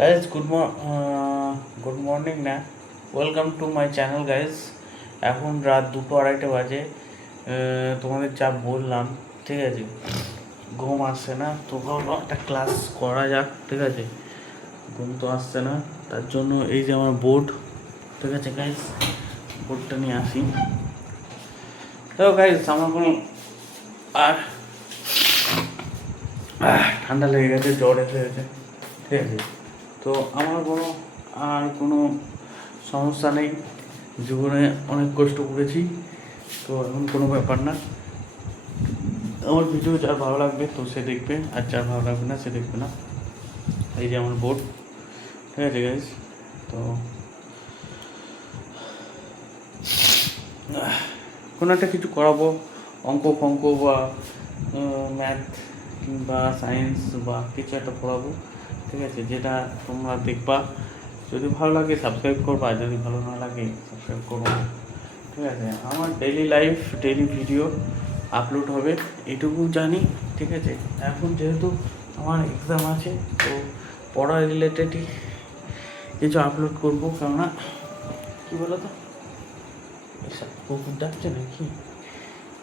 Guys good morning না, welcome to my channel guys. এখন রাত 2:30 বাজে। তোমাদের যা বললাম, ঠিক আছে, ঘুম আসছে না তো ভাবলাম একটা ক্লাস করা যাক, ঠিক আছে। ঘুম তো আসছে না, তার জন্য এই যে আমার বোর্ড, ঠিক আছে গাইজ, বোর্ডটা নিয়ে আসি। তো গাইজ আমার কোনো আর ঠান্ডা লেগে গেছে, জ্বর এসে গেছে, ঠিক আছে। তো আমার কোনো সমস্যা নেই, জীবনে অনেক কষ্ট করেছি, তো এখন কোনো ব্যাপার না। আমার ভিডিও যার ভালো লাগবে তো সে দেখবে, আর যার ভালো লাগবে না সে দেখবে না। এই যে আমার বোর্ড, ঠিক আছে গাইজ। তো কোনো একটা কিছু করাবো, অঙ্ক ফঙ্ক বা ম্যাথ কিংবা সায়েন্স বা কিছু একটা পড়াবো, ঠিক আছে, যেটা তোমরা দেখবা। যদি ভালো লাগে সাবস্ক্রাইব করবা, যদি ভালো না লাগে সাবস্ক্রাইব করবো না, ঠিক আছে। আমার daily life, daily video upload হবে, এটুকু জানি, ঠিক আছে। এখন যেহেতু আমার এক্সাম আছে তো পড়া রিলেটেডই কিছু আপলোড করবো, কেননা কী বলো তো, এসব কুকুর ডাকছে নাকি,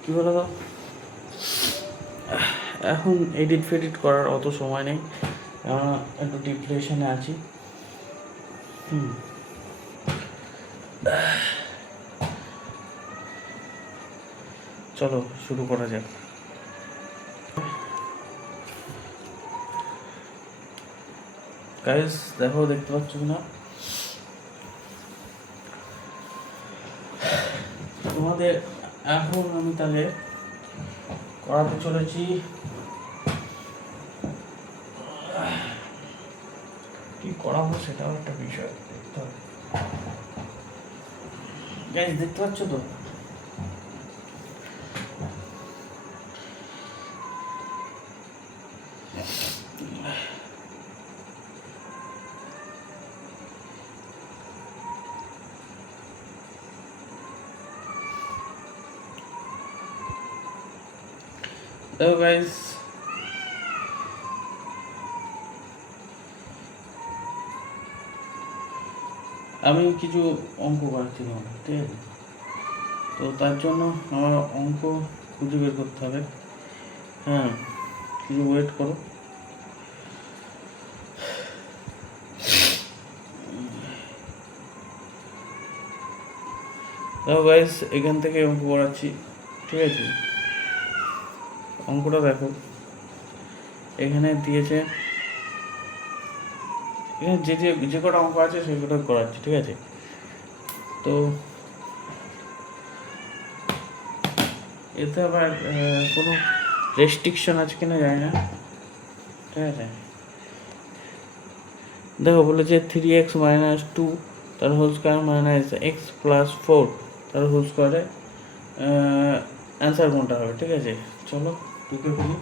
কী বলো তো, এখন এডিট ফেডিট করার অত সময় নেই, কেননা একটু ডিপ্রেশনে আছি। চলো শুরু করা যাক। গাইস দেখো, দেখতে পাচ্ছ না তোমাদের? এখন আমি তাহলে করাতে চলেছি, কি করাবো সেটাও একটা বিষয় দেখতে হবে। গাইস দেখতে পাচ্ছ তো? দেখো গাইস, আমি কিছু অঙ্ক করাচ্ছি তোমাদের, ঠিক আছে। তো তার জন্য আমার অঙ্ক খুঁজে বের করতে হবে। হ্যাঁ, কিছু ওয়েট করো। দেখো গাইস, এখান থেকে অঙ্ক করাচ্ছি, ঠিক আছে। অঙ্কটা দেখো, এখানে দিয়েছে, এখানে যে কটা অঙ্ক আছে সেই কটা করাচ্ছি, ঠিক আছে। তো এতে আবার কোনো রেস্ট্রিকশন আছে কিনা জানি না, ঠিক আছে। দেখো বলেছে 3x-2 তার whole square minus x plus 4 তার হোল স্কোয়ারে অ্যান্সার কোনটা হবে, ঠিক আছে। চলো টুকে ফেলি।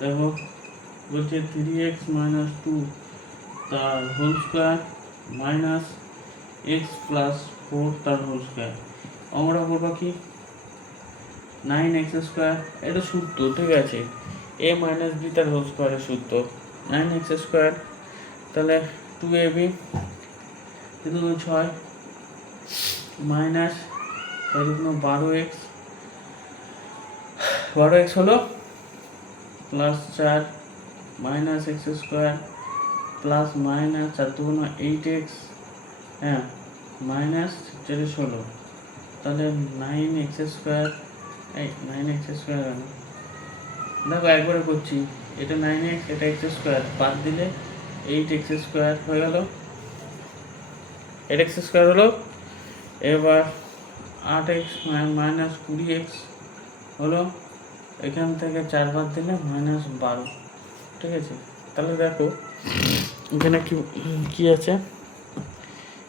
দেখো বলছে 3x-2 তার whole square minus x plus 4 তার হোল স্কোয়ার। আমরা করবো কি, 9x², এটা সূত্র, ঠিক আছে। a মাইনাস বি তার হোল স্কোয়ারের সূত্র 9x², তাহলে 2ab 6 মাইনাস 12x, 12x হলো plus 4 minus x² plus minus 8x, হ্যাঁ, মাইনাস 16, তাহলে 9x², এই 9x² দেখো একবারে করছি, এটা 9x, এটা x² বাদ দিলে 8x² হয়ে গেল, 8x² হলো। এবার 8x মাইনাস 20x হলো, এখান থেকে 4 বাদ দিলে মাইনাস 12, ঠিক আছে। তাহলে দেখো এখানে কি আছে,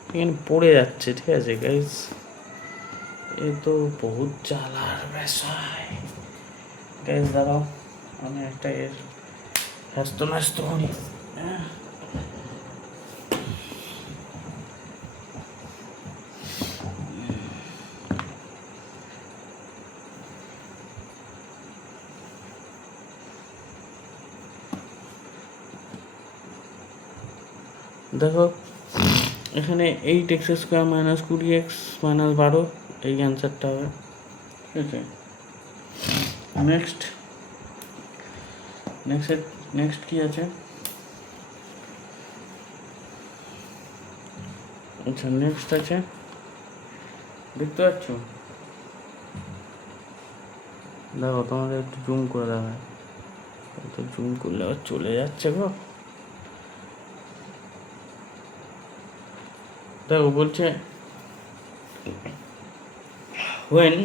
এখানে পড়ে যাচ্ছে, ঠিক আছে গাইস। এ তো বহুত জ্বালার বিষয় গাইস। দাঁড়াও, আমি একটা এর ব্যস্ত করি। দেখো এখানে 8x² মাইনাস 20x মাইনাস 12 এই অ্যান্সারটা হবে, ঠিক আছে। নেক্সট কি আছে? আচ্ছা নেক্সট আছে, দেখতে পাচ্ছ? দেখো তোমাদের একটু জুম করে দেখায়, তো জুম করলে আবার চলে যাচ্ছে গো। দেখো বলছে when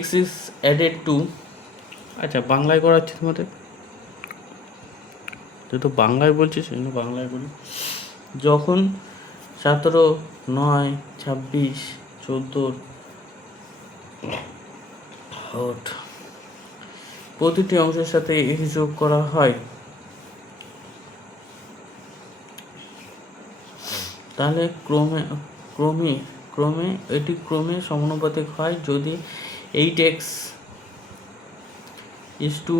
x is added to, আচ্ছা বাংলায় করাচ্ছি তোমাদের, যেহেতু বাংলায় বলছি সেই জন্য বাংলায় বলি। যখন 17, 9, 26, 14 প্রতিটি অংশের সাথে x যোগ করা হয়, তাহলে এটি ক্রমে সমানুপাতিক হয় যদি 8x is to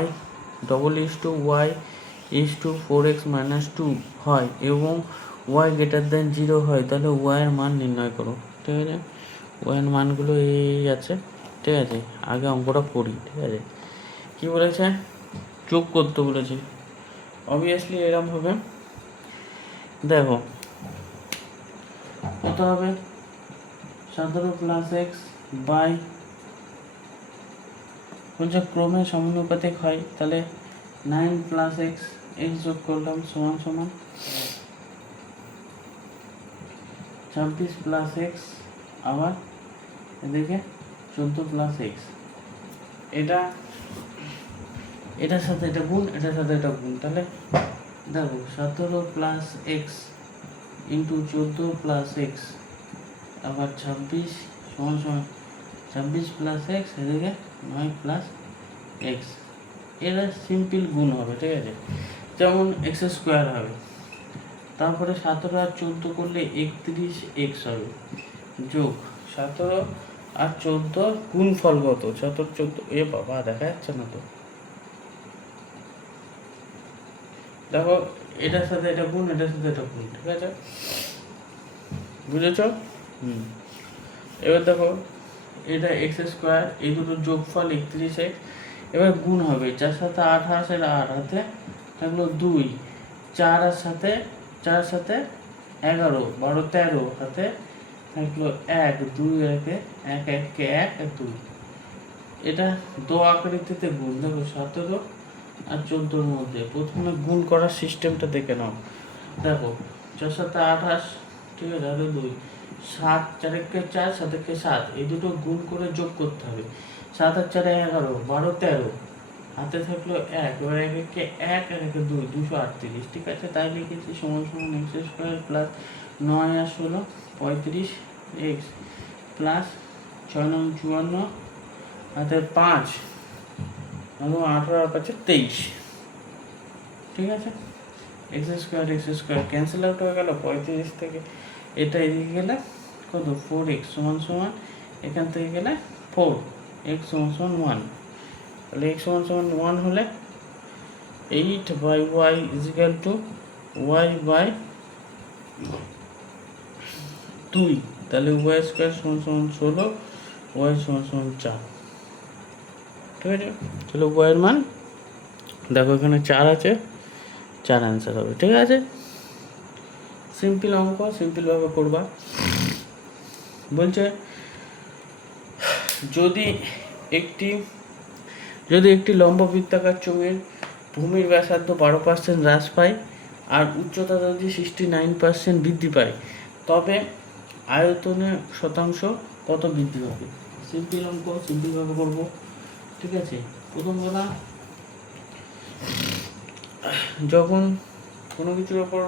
y y is to 4x minus 2 হয় এবং y greater than 0 হয়, তাহলে y এর মান নির্ণয় করো, ঠিক আছে। y এর মানগুলো এই আছে, ঠিক আছে। আগে অঙ্কটা করি, ঠিক আছে। কি বলেছে? যোগ করতে বলেছে, অবভিয়াসলি এরকম হবে। দেখো কত হবে? 17 প্লাস এক্স বাই, বলছে ক্রমে সমানুপাতিক হয়, তাহলে 9 প্লাস এক্স যোগ করলাম সমান সমান 26 প্লাস এক্স, আবার এদিকে 14 প্লাস এক্স, এটার সাথে এটা গুণ, এটার সাথে এটা গুণ, তাহলে দেখো 17 plus x into 14 plus x আবার 26 সমান সমান 26 প্লাস এক্স, এদিকে 9 প্লাস এক্স। এরা সিম্পল গুণ হবে, ঠিক আছে, যেমন x² হবে, তারপরে 17 আর 14 করলে 31x হবে, যোগ 17 আর 14 গুণফল কত? 17 14, এ বাবা দেখা যাচ্ছে না তো, দেখো এটার সাথে এটা গুণ, এটার সাথে এটা গুণ, ঠিক আছে, বুঝেছ? এবার দেখো এটা x², এই দুটো যোগফল 31x, এবার গুণ হবে 4 সাথে 28, এর 8 হাতে থাকলো 2, 4 আর সাথে 11, 12 13 হাতে থাকলো 1, 2 একে 1 1 কে 1 2, এটা দো আকৃতিতে গুণ। দেখো 17 আর 14 মধ্যে প্রথমে গুণ করার সিস্টেমটা দেখে নাও। দেখো 4 7 28, ঠিক আছে, আর 2 7 4 কে 4 7 কে 7, এই দুটো গুণ করে যোগ করতে হবে। 7 আর 4 11, 12 13 হাতে থাকলো 1, এবার 1 কে 1 1 কে 2 238, ঠিক আছে। তাই লিখেছি সমান সমান x² প্লাস 9 আর 16 35x প্লাস 6 9 54 হাতে 5 এবং 18 আর 5 23, ঠিক আছে। x² ক্যান্সেল আউট হয়ে গেল, 35 থেকে এটা এদিকে গেলে কত? 4x সমান সমান এখান থেকে গেলে 4x সমান সমান 1, তাহলে x সমান সমান 1 হলে 8 by y is equal to y by 2, তাহলে y² সমান সমান 16, y সমান সমান 4, ঠিক আছে। তাহলে y এর মান দেখো এখানে 4 আছে, 4 অ্যান্সার হবে, ঠিক আছে। সিম্পল অঙ্ক, সিম্পলভাবে করবা। বলছে যদি একটি লম্ব বৃত্তাকার চোঙের ভূমির ব্যাসার্ধ 12% হ্রাস পায় আর উচ্চতা যদি 69% বৃদ্ধি পায়, তবে আয়তনের শতাংশ কত বৃদ্ধি হবে? সিম্পল অঙ্ক, সিম্পলভাবে করবো, ঠিক আছে। প্রথম কথা, যখন কোনো কিছুর ওপর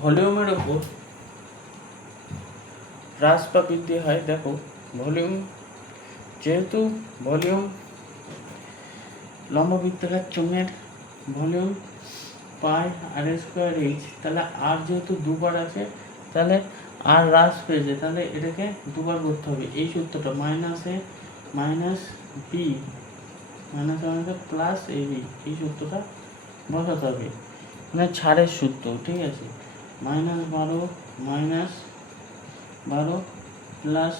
ভলিউমের ওপর হ্রাস বা বৃদ্ধি হয়, দেখো ভলিউম, যেহেতু ভলিউম লম্ব বৃত্তাকার চোঙের ভলিউম পাই r²h, তাহলে আর যেহেতু দুবার আছে, তাহলে আর হ্রাস পেয়েছে, তাহলে এটাকে দুবার করতে হবে। এই সূত্রটা minus a minus b minus plus ab, এই সূত্রটা বসাতে হবে। মানে ছাড়ের সূত্র, ঠিক আছে। -12 -12 প্লাস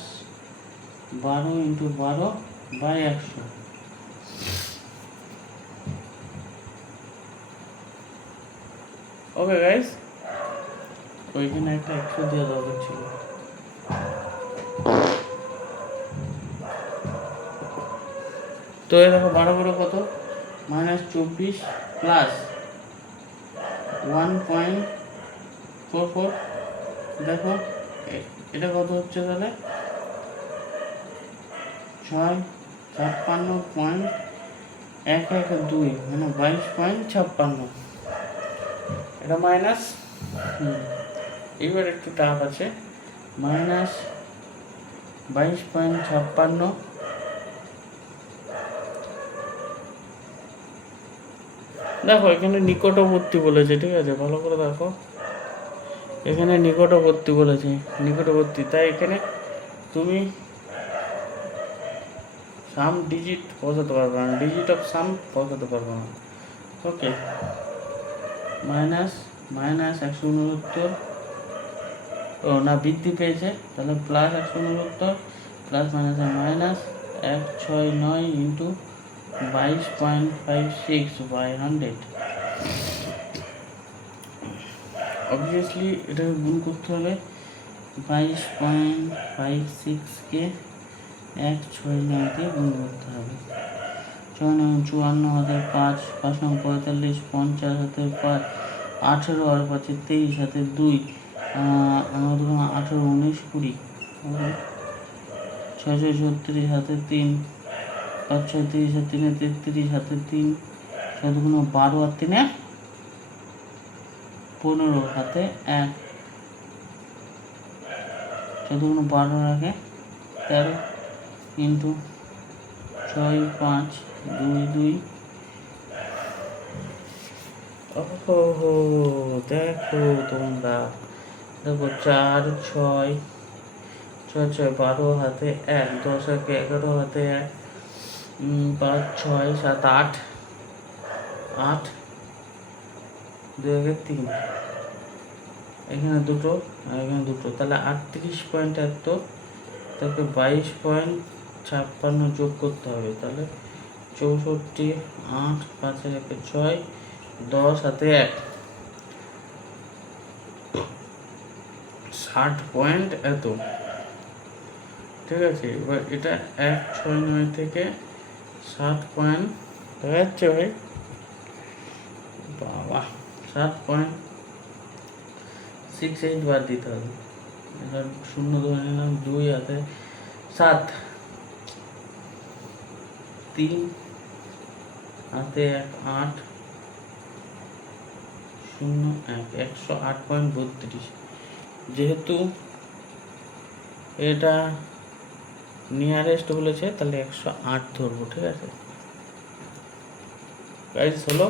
12 × 12/100। ওকে গাইস, ওইখানে একটা 100 দেওয়া দরকার ছিল। তো এই দেখো 12 কত, -24 প্লাস 1.44। দেখো এটা কত হচ্ছে তাহলে, 656.112, মানে 22.56। এটা মাইনাস, এবার একটু টাফ আছে, -22.56। দেখো এখানে নিকটবর্তী বলেছে, ঠিক আছে, ভালো করে দেখো, এখানে নিকটবর্তী বলেছে, নিকটবর্তী, তাই এখানে তুমি সাম ডিজিট বসাতে পারবে না, ডিজিট অফ সাম বসাতে পারবে না। ওকে, -169, ও না বৃদ্ধি পেয়েছে, তাহলে +169 প্লাস মাইনাসে -169 × 22.56/100। অবভিয়াসলি এটাকে গুণ করতে হবে, 22.56কে 169 দিয়ে গুণ করতে হবে। 6 9 54 হাতে 5, 5 9 45, 50 হাতে 5, 18 আর 5 23 হাতে 2, আমাদের 18 19 20, 6 6 36 হাতে 3, 5 6 30 আর 3 33 হাতে 3, 6 2 12 আর 3 15 হাতে 1, 6 2 12 আগে 13 কিন্তু 6 5 2 2। ওহো, দেখো তোমরা, দেখো 4 6 6 6 12 হাতে 1, 10 1 11 হাতে 1, 5 6 7 8 8 2 3, এখানে দুটো আর এখানে দুটো, তাহলে 38.71, তাকে 22.56 যোগ করতে হবে, তাহলে 64 8 5 1 6 10 হাতে 1, 60 পয়েন্ট এত, ঠিক আছে। এবার এটা 169 থেকে 60 পয়েন্ট দেখা যাচ্ছে ভাই, বাবা 7.68 বার দিতে হবে। এবার 0 ধরে নিলাম, 2 হাতে 7, 3 হাতে 1 8 0 1 108.32। যেহেতু এটা নিয়ারেস্ট বলেছে, তাহলে 108 ধরবো, ঠিক আছে গাইস। হলো,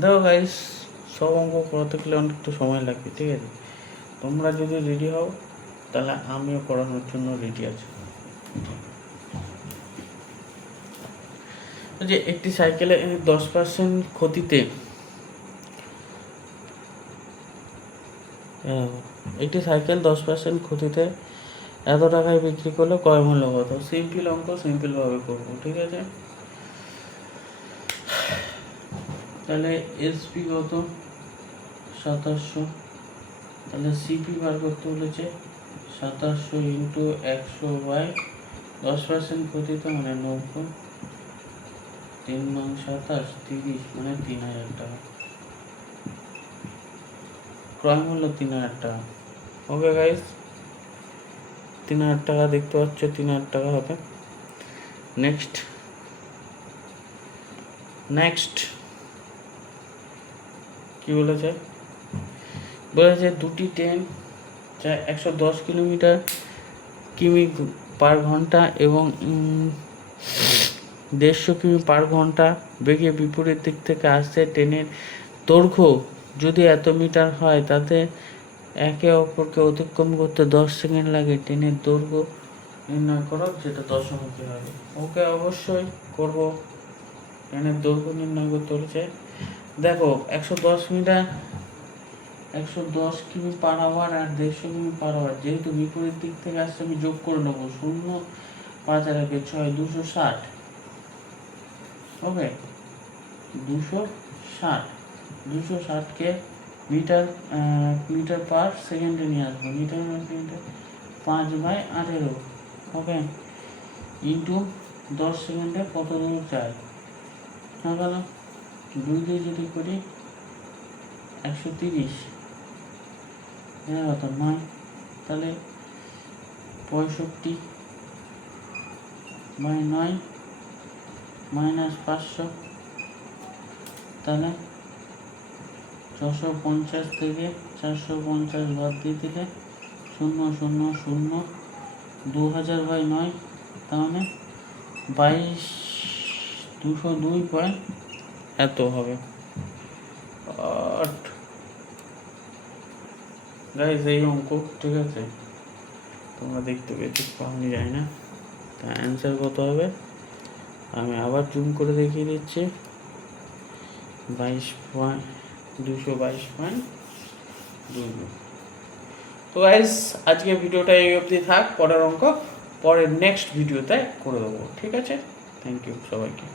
দেখো গাইস, সব অঙ্ক করাতে গেলে অনেক একটু সময় লাগবে, ঠিক আছে। তোমরা যদি রেডি হও তাহলে আমিও পড়ানোর জন্য রেডি আছি। যে একটি সাইকেলে 10% ক্ষতিতে, একটি সাইকেল 10% ক্ষতিতে এত টাকায় বিক্রি করলে ক্রয় মূল্য কত? সিম্পল অঙ্ক, সিম্পলভাবে করবো, ঠিক আছে। তাহলে এসপি কত? 2700, তাহলে সিপি বার করতে বলেছে 2700 × 100/10% ক্ষতিতে, মানে 90, 3 9 27 30, মানে 3000 টাকা। ক্রয় মূল্য 3000 টাকা। ওকে গাইস, 3000 টাকা দেখতে পাচ্ছ, 3000 টাকা হবে। নেক্সট কি বলেছে? বলেছে দুটি ট্রেন যা 110 কিমি পার ঘন্টা এবং 150 কিমি পার ঘন্টা বেগে বিপরীত দিক থেকে আসছে। ট্রেনের দৈর্ঘ্য যদি এত মিটার হয়, তাতে একে অপরকে অতিক্রম করতে 10 সেকেন্ড লাগে। ট্রেনের দৈর্ঘ্য নির্ণয় করো, যেটা দশমুখী হবে। ওকে, অবশ্যই করব। ট্রেনের দৈর্ঘ্য নির্ণয় করতে বলেছে। দেখো 110 কিমি পার আওয়ার আর 150 কিমি পার আওয়ার, যেহেতু বিপরীত দিক থেকে আসছে আমি যোগ করে নেবো। 0 5 আর 1 6 260। ওকে, 260কে মিটার পার সেকেন্ডে নিয়ে আসবো। মিটার পার সেকেন্ডে 5/18। ওকে, ইন্টু 10 সেকেন্ডে কত দূর যায় না গেল 2 দিয়ে যদি করি 130 কত 9, তাহলে 65/9 মাইনাস 500, তাহলে 650 থেকে 450 বাদ দিয়ে দিলে 0 0 0 2000/9, তাহলে 202 পয়েন্ট এত হবে। গাইজ এই অঙ্ক, ঠিক আছে, তোমরা দেখতে পেয়েছো, আমি জানি না। তা অ্যান্সার কত হবে আমি আবার জুম করে দেখিয়ে দিচ্ছি। 222.22। তো গাইজ আজকে ভিডিওটা এই অবধি থাক, পরের অঙ্ক পরের নেক্সট ভিডিওতে করে দেবো, ঠিক আছে। থ্যাংক ইউ সবাইকে।